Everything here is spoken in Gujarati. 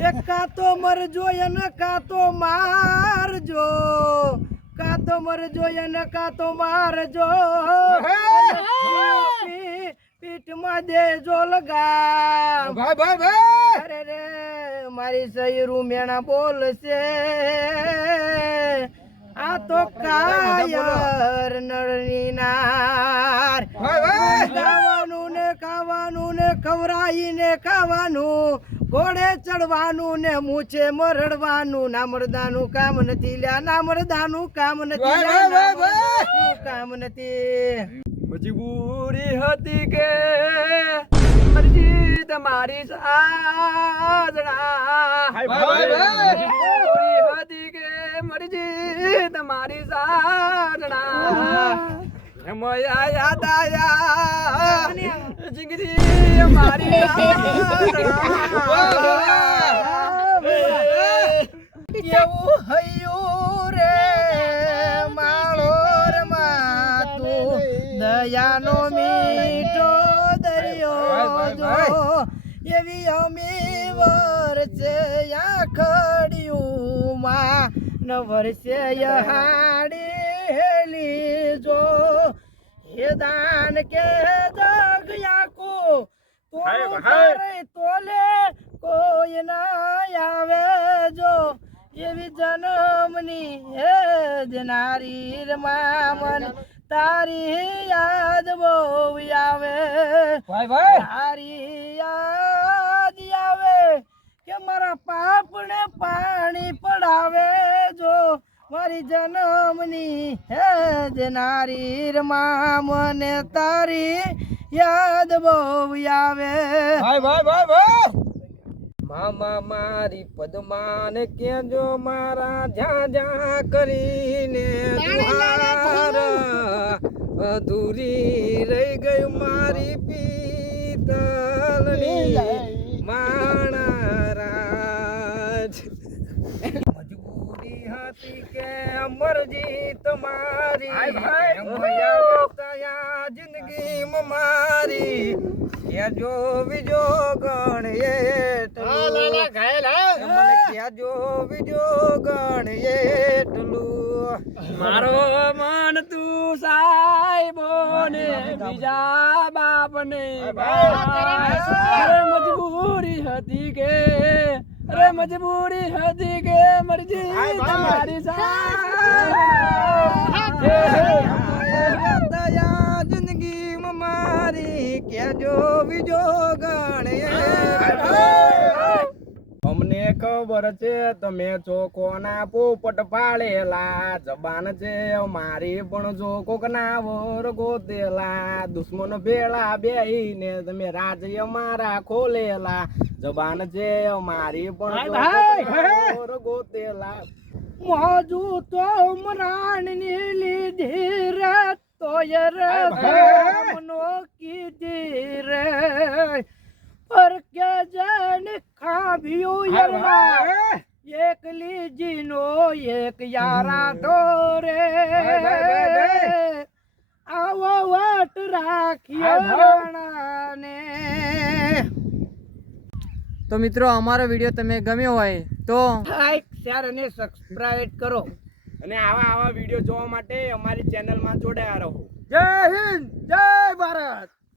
એ કાતો મરજો એને કાતો મારજો, કાતો મરજો એને કાતો મારજો, પીઠમાં દેજો લગામ. અરે રે મારી સૈરું મેણા બોલશે, આ તો કાયર નળની નાર. ખાવાનું ને ખાવાનું ને ખવરાઈને ખાવાનું, ઘોડે ચડવાનું ને મૂછે મરડવાનું. ના મરદાનું કામ નથી લ્યા, ના મરદાનું કામ નથી લ્યા, કામ નથી. મજબૂરી હતી કે મરજી તમારી સાજણા, મજબૂરી હતી કે મરજી તમારી સાજણા. એમાં યાદ આયા જિંદગી અમારી કેવું હૈયું રે માળો રે માતું, દયાનો મીઠો દરિયો જો. એવી અમી વર્ષે આખડિયું માં ન વર્ષે હાડી જો. હે દાન કે જગ યાકો તોલે કોઈ ના આવે જો. એવી જન્મની હે જનારી મામન તારી યાદ બહુ આવે, તારી યાદ આવે કે મારા પાપને પાણી પડાવે જો. મારી જન્મની હે જનારી મને તારી યાદ બહુ આવે. મામા મારી પદ્માને કેજો મારા જ્યાં જ્યાં કરીને અધૂરી રહી ગઈ મારી પિતલની માણારાજ. મજબૂરી હતી કે મરજી તમારી, જિંદગી મારી કેજો બીજો ગણ એટલું, કેજો બીજો ગણ એટલું. મારો મન તું સાહેબો ને બીજા બાપ ને મજબૂરી હતી કે, અરે મજબૂરી હતી કે મરજી તમારી દયા જિંદગી મારી કેજો બીજો ગણ. અમને ખબર છે તમે છો કોના પોપટ પાળેલા, જબાન છે મારી પણ જો કોકના વર ગોતેલા. દુશ્મન ભેળા બેહીને તમે રાજ્ય મારા ખોલેલા, જબાન છે મારી પણ વર ગોતેલા. મોજુ તો મરાણની લીધી રે તોય રે મનો કીધી રે, પર કે જાને ખાભ્યું યરવા એકલી જીનો એક યારા દોરે. આવો વાટ રાખ્યો રાણાને. તો મિત્રો અમારો વિડીયો તમે ગમ્યો હોય તો લાઈક શેર અને સબસ્ક્રાઇબ કરો, અને આવા વિડીયો જોવા માટે અમારી ચેનલમાં જોડાયા રહો. જય હિન્દ, જય ભારત.